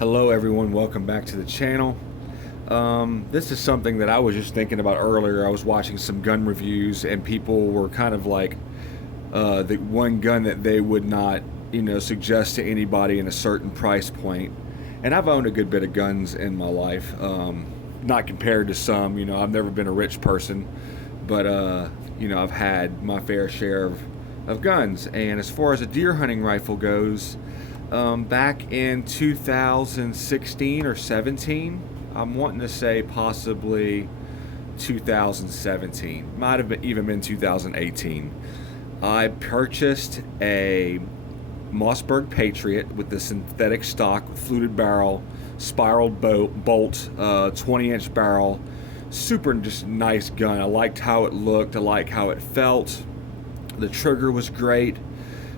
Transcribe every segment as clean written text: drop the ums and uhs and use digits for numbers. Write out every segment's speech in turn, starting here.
Hello everyone, welcome back to the channel. This is something that I was just thinking about earlier. I was watching some gun reviews and people were kind of like the one gun that they would not, suggest to anybody in a certain price point. And I've owned a good bit of guns in my life, not compared to some. I've never been a rich person, but I've had my fair share of guns. And as far as a deer hunting rifle goes, back in 2016 or 17, I'm wanting to say possibly 2017, might have even been 2018. I purchased a Mossberg Patriot with the synthetic stock with fluted barrel, spiraled bolt, 20-inch barrel. Super just nice gun. I liked how it looked. I liked how it felt. The trigger was great.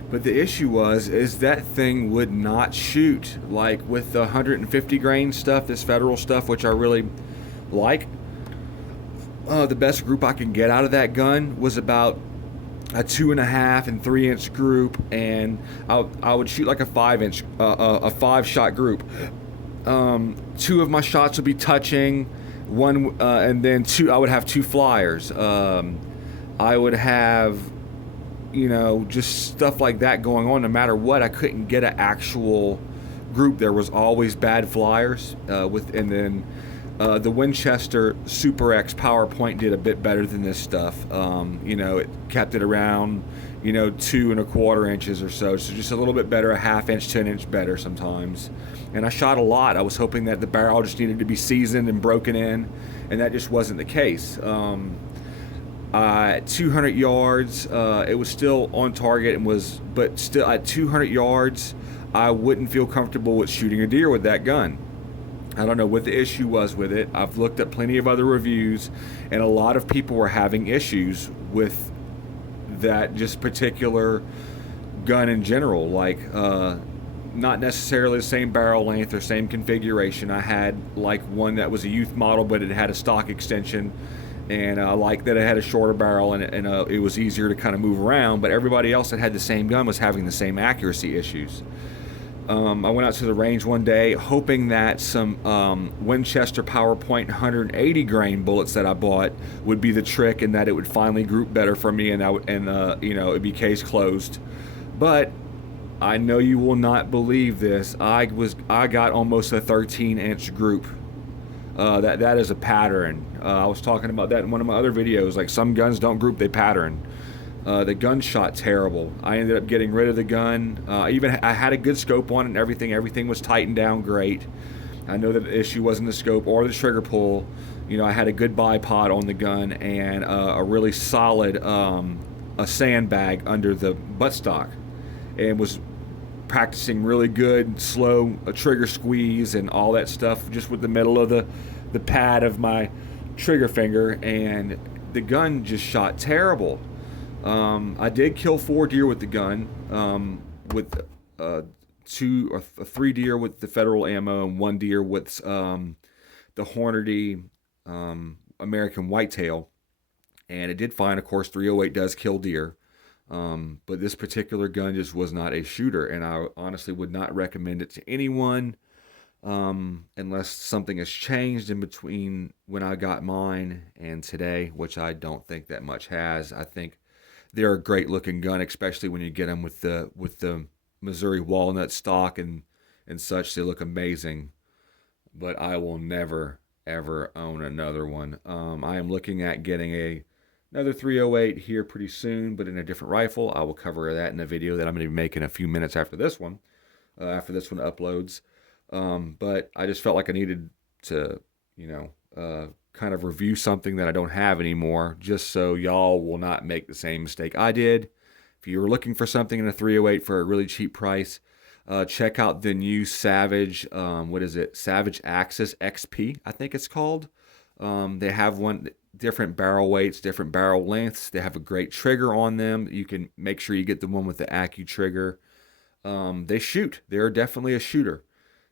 But the issue is that thing would not shoot. Like with the 150 grain stuff, this federal stuff, which I really like. The best group I can get out of that gun was about a 2.5 and 3-inch group, and I would shoot like a 5-inch, a 5-shot group. Two of my shots would be touching, one, and then two. I would have two flyers. I would have just stuff like that going on. No matter what, I couldn't get an actual group. There was always bad flyers. And then the Winchester Super X PowerPoint did a bit better than this stuff. It kept it around, 2.25 inches or so. So just a little bit better, a half inch, 10-inch better sometimes. And I shot a lot. I was hoping that the barrel just needed to be seasoned and broken in, and that just wasn't the case. At 200 yards, it was still on target but still at 200 yards, I wouldn't feel comfortable with shooting a deer with that gun. I don't know what the issue was with it. I've looked at plenty of other reviews, and a lot of people were having issues with that just particular gun in general. Like, not necessarily the same barrel length or same configuration. I had like one that was a youth model, but it had a stock extension. And I like that it had a shorter barrel and it was easier to kind of move around, but everybody else that had the same gun was having the same accuracy issues. I went out to the range one day hoping that some Winchester PowerPoint 180 grain bullets that I bought would be the trick and that it would finally group better for me and it'd be case closed. But I know you will not believe this. I got almost a 13-inch group. That is a pattern. I was talking about that in one of my other videos. Like, some guns don't group, they pattern. The gun shot terrible. I ended up getting rid of the gun. I had a good scope on it and everything. Everything was tightened down great. I know that the issue wasn't the scope or the trigger pull. I had a good bipod on the gun and a really solid a sandbag under the buttstock, and was practicing really good slow trigger squeeze and all that stuff just with the middle of the pad of my trigger finger, and the gun just shot terrible. I did kill 4 deer with the gun, with 2 or 3 deer with the federal ammo and 1 deer with the Hornady American whitetail, and it did fine. Of course, 308 does kill deer. But this particular gun just was not a shooter, and I honestly would not recommend it to anyone unless something has changed in between when I got mine and today, which I don't think that much has. I think they're a great looking gun, especially when you get them with the Missouri walnut stock and such. They look amazing, but I will never ever own another one. I am looking at getting another 308 here pretty soon, but in a different rifle. I will cover that in a video that I'm going to be making a few minutes after this one uploads. But I just felt like I needed to, kind of review something that I don't have anymore, just so y'all will not make the same mistake I did. If you were looking for something in a 308 for a really cheap price, check out the new Savage, Savage Axis XP, I think it's called. They have different barrel weights, different barrel lengths. They have a great trigger on them. You can make sure you get the one with the Accu trigger. They shoot. They're definitely a shooter.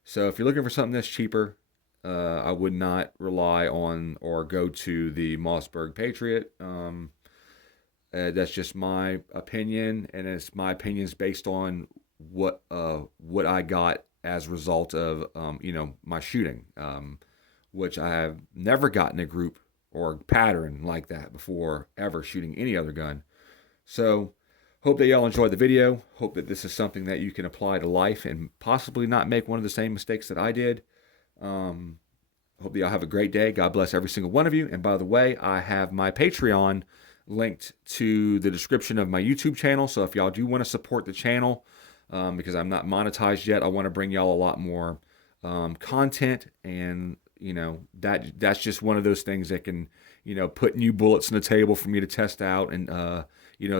So if you're looking for something that's cheaper, I would not rely on or go to the Mossberg Patriot. That's just my opinion, and my opinion is based on what I got as a result of my shooting, which I have never gotten a group or pattern like that before, ever shooting any other gun. So hope that y'all enjoyed the video. Hope that this is something that you can apply to life and possibly not make one of the same mistakes that I did. Hope that y'all have a great day. God bless every single one of you. And by the way, I have my Patreon linked to the description of my YouTube channel. So if y'all do want to support the channel, because I'm not monetized yet, I want to bring y'all a lot more content, and that's just one of those things that can put new bullets on the table for me to test out, and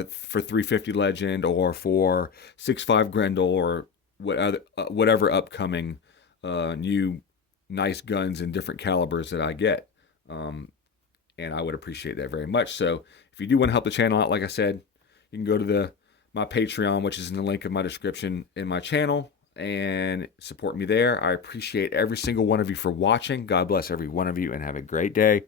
for 350 Legend or for 6.5 Grendel or whatever upcoming new nice guns and different calibers that I get. And I would appreciate that very much. So if you do want to help the channel out, like I said, you can go to my Patreon, which is in the link of my description in my channel, and support me there. I appreciate every single one of you for watching. God bless every one of you, and have a great day.